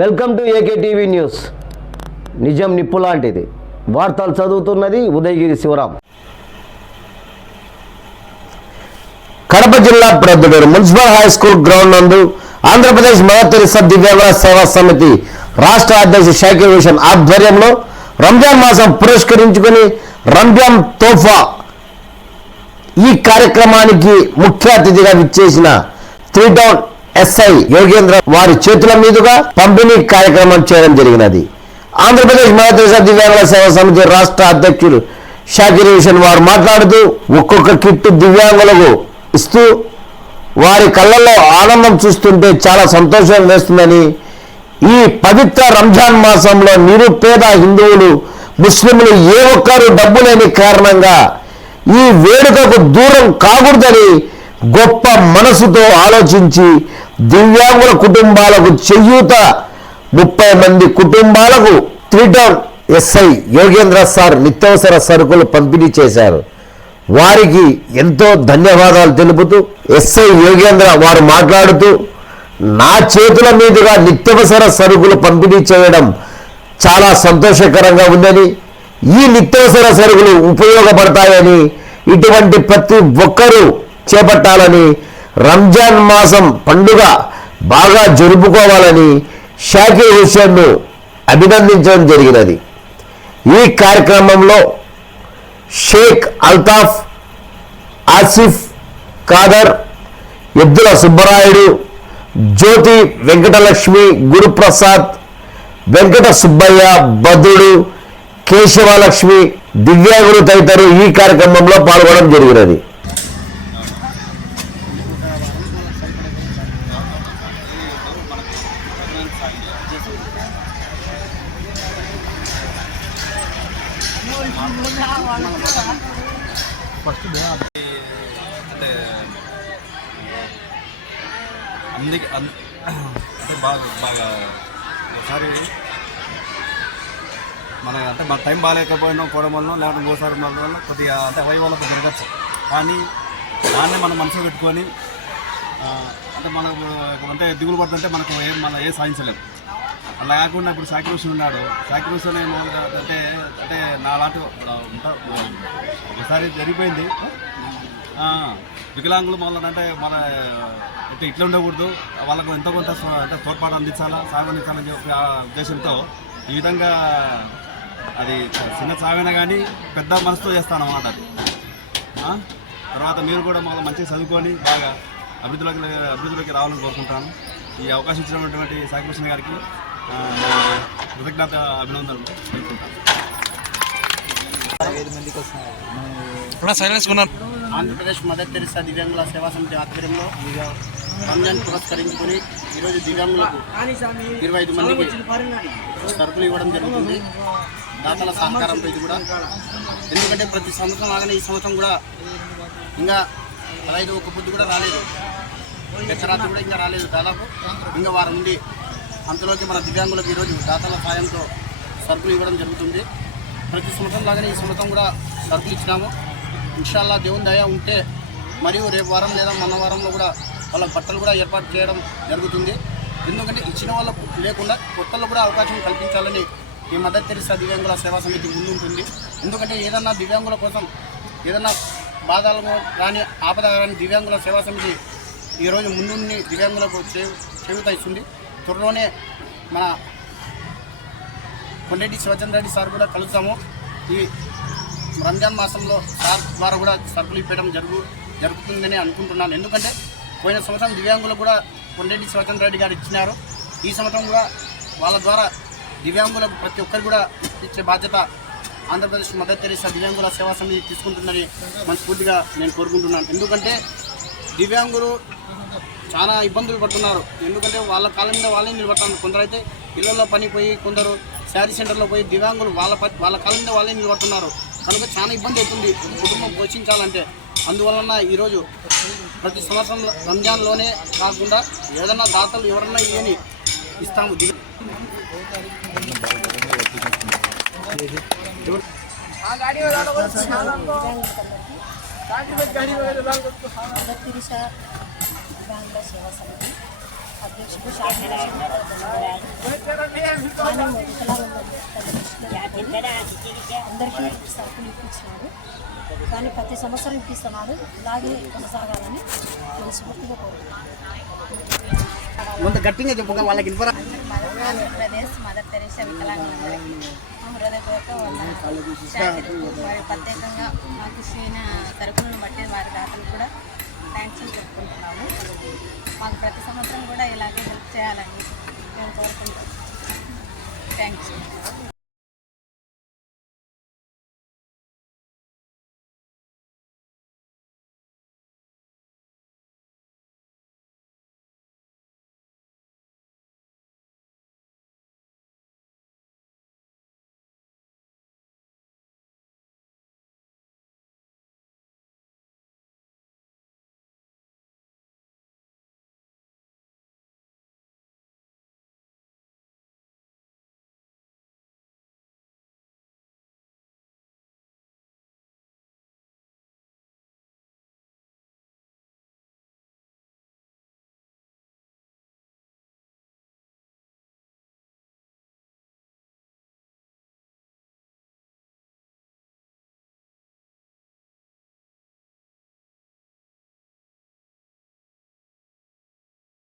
Welcome to AK TV news. నిజం నిప్పు లాంటిది. వార్తలు చదువుతున్నది ఉదయగిరి శివరాం. కడప జిల్లా Proddatur municipal high school ground నందు ఆంధ్రప్రదేశ్ మదర్ దివ్యాంగుల సేవా సమితి రాష్ట్ర అధ్యక్షుడు షాకిర్ హుషన్ ఆధ్వర్యంలో రంజాన్ మాసం పురస్కరించుకుని రంజాన్ తోఫా ఈ కార్యక్రమానికి ముఖ్య అతిథిగా విచ్చేసిన త్రీ టౌన్ ఎస్ఐ యోగేంద్ర వారి చేతుల మీదుగా పంపిణీ కార్యక్రమం చేయడం జరిగినది. ఆంధ్రప్రదేశ్ మదర్సా దివ్యాంగుల సేవా సమితి రాష్ట్ర అధ్యక్షుడు షాకిర్ హుషన్ వారు మాట్లాడుతూ ఒక్కొక్క కిట్టు దివ్యాంగులకు ఇస్తూ వారి కళ్ళల్లో ఆనందం చూస్తుంటే చాలా సంతోషం వేస్తుందని ఈ పవిత్ర రంజాన్ మాసంలో నిరుపేద హిందువులు ముస్లింలు ఏ ఒక్కరు డబ్బు లేని కారణంగా ఈ వేడుకకు దూరం కాకూడదని గొప్ప మనసుతో ఆలోచించి దివ్యాంగుల కుటుంబాలకు చెయ్యూత ముప్పై మంది కుటుంబాలకు త్రిటౌన్ ఎస్ఐ యోగేంద్ర సార్ నిత్యవసర సరుకులు పంపిణీ చేశారు. వారికి ఎంతో ధన్యవాదాలు తెలుపుతూ ఎస్ఐ యోగేంద్ర వారు మాట్లాడుతూ నా చేతుల మీదుగా నిత్యవసర సరుకులు పంపిణీ చేయడం చాలా సంతోషకరంగా ఉందని ఈ నిత్యవసర సరుకులు ఉపయోగపడతాయని ఇటువంటి ప్రతి ఒక్కరూ చేపట్టాలని రంజాన్ మాసం పండుగ బాగా జరుపుకోవాలని షాకీ హుసేన్ను అభినందించడం జరిగినది. ఈ కార్యక్రమంలో షేక్ అల్తాఫ్ ఆసిఫ్ ఖాదర్ ఎద్దుల సుబ్బరాయుడు జ్యోతి వెంకటలక్ష్మి గురుప్రసాద్ వెంకట సుబ్బయ్య బద్రుడు కేశవలక్ష్మి దివ్యాంగులు తదితరులు ఈ కార్యక్రమంలో పాల్గొనడం జరిగినది. అంటే అందుకే అంటే బాగా బాగా ఒకసారి మన అంటే మన టైం బాగాలేకపోయినా పోవడం వల్ల లేకపోతే ఇంకోసారి మన వల్ల కొద్దిగా అంటే అవయవాళ్ళకు జరగచ్చు కానీ దాన్ని మనం మనసులో పెట్టుకొని అంటే మనకు అంటే దిగులు పడుతుంటే మనకు ఏం మన ఏ సాధించలేము అలా కాకుండా ఇప్పుడు సాక్రిఫిషన్ ఉన్నాడు. సాక్రిఫిషన్ ఏమో అంటే అంటే నా ఒకసారి జరిగిపోయింది. వికలాంగులు మళ్ళీ అంటే మన అంటే ఇట్లా ఉండకూడదు. వాళ్ళకు ఎంతో కొంత అంటే తోడ్పాటు అందించాలా సాగు అందించాలని చెప్పి ఆ ఉద్దేశంతో ఈ విధంగా అది చిన్న సాగైనా కానీ పెద్ద మనసుతో చేస్తాను అన్నమాట అది తర్వాత మీరు కూడా మాకు మంచిగా చదువుకొని బాగా అభివృద్ధిలోకి అభివృద్ధిలోకి రావాలని కోరుకుంటాను. ఈ అవకాశం ఇచ్చినటువంటి సాయికృష్ణ గారికి కృతజ్ఞత అభినందనలు. తెలుపుకుంటాను ఆంధ్రప్రదేశ్ మదర్ తెరిసా దివ్యాంగుల సేవా సమితి ఆధ్వర్యంలో రంజాన్ పురస్కరించుకొని ఈరోజు దివ్యాంగులకు ఇరవై ఐదు మందికి సరుకులు ఇవ్వడం జరుగుతుంది. దాతల సహకారంతో ఇది కూడా. ఎందుకంటే ప్రతి సంవత్సరం లాగానే ఈ సంవత్సరం కూడా ఇంకా పదహైదు ఒక పొద్దు కూడా రాలేదు. దసరాత్రి కూడా ఇంకా రాలేదు. దాదాపు ఇంకా వారం ఉంది. అంతలోకి మన దివ్యాంగులకు ఈరోజు దాతల సాయంతో సరుకులు ఇవ్వడం జరుగుతుంది. ప్రతి సంవత్సరం లాగానే ఈ సంవత్సరం కూడా సరుకులు ఇచ్చినాము. ఇన్షాల్లా దేవుని దయ ఉంటే మరియు రేపు వారం లేదా మొన్న వారంలో కూడా వాళ్ళ బట్టలు కూడా ఏర్పాటు చేయడం జరుగుతుంది. ఎందుకంటే ఇచ్చిన వాళ్ళకు లేకుండా కొత్తలు కూడా అవకాశం కల్పించాలని ఈ మదర్ తెరిసా దివ్యాంగుల సేవా సమితి ముందుంటుంది. ఎందుకంటే ఏదన్నా దివ్యాంగుల కోసం ఏదన్నా బాధలు కానీ ఆపద కానీ దివ్యాంగుల సేవా సమితి ఈరోజు ముందుండి దివ్యాంగులకు చేయ చేయూత ఇస్తుంది త్వరలోనే మన కొండేటి శివచంద్ర రెడ్డి సార్ కూడా కలుస్తాము ఈ రంజాన్ మాసంలో సార్ ద్వారా కూడా సరుకులు ఇవ్వడం జరుగు జరుగుతుందని అనుకుంటున్నాను. ఎందుకంటే పోయిన సంవత్సరం దివ్యాంగులకు కూడా కొండేటి శివచంద్ర రెడ్డి గారు ఇచ్చినారు. ఈ సంవత్సరం కూడా వాళ్ళ ద్వారా దివ్యాంగులకు ప్రతి ఒక్కరు కూడా ఇచ్చే బాధ్యత ఆంధ్రప్రదేశ్ మదర్ తెరీసా దివ్యాంగుల సేవా సమితి తీసుకుంటుందని మనస్ఫూర్తిగా నేను కోరుకుంటున్నాను. ఎందుకంటే దివ్యాంగులు చాలా ఇబ్బందులు పడుతున్నారు ఎందుకంటే వాళ్ళ కాలం మీద వాళ్ళే నిలబడుతున్నారు కొందరు అయితే ఇళ్ళలో పని పోయి కొందరు శారీ సెంటర్లో పోయి దివ్యాంగులు వాళ్ళ ప- వాళ్ళ కాలం మీద వాళ్ళే నిలబడుతున్నారు కనుక చాలా ఇబ్బంది అవుతుంది కుటుంబం పోషించాలంటే అందువలన ఈరోజు ప్రతి సంవత్సరం రంజాన్లోనే కాకుండా ఏదైనా దాతలు ఎవరన్నా ఇవని ఇస్తాము సేవా సమితి అధ్యక్షుడు అందరికీ సరుకులు ఇప్పించినాడు కానీ ప్రతి సంవత్సరం ఇప్పిస్తున్నాడు ఇలాగే కొనసాగాలని మనస్ఫూర్తిగా కోరుకుంటున్నాను. ముందు గట్టిగా చెప్పుగా వాళ్ళకి ఆంధ్రప్రదేశ్ మదర్ తెరీసా వికలాంగులందరికీ హృదయపూర్వక వారి ప్రత్యేకంగా మాకు ఇచ్చిన సరుకులను బట్టి వారి దాతలు కూడా థ్యాంక్స్ చెప్పుకుంటున్నాము. మాకు ప్రతి సంవత్సరం కూడా ఇలాగే హెల్ప్ చేయాలని మేము కోరుకుంటాం థ్యాంక్స్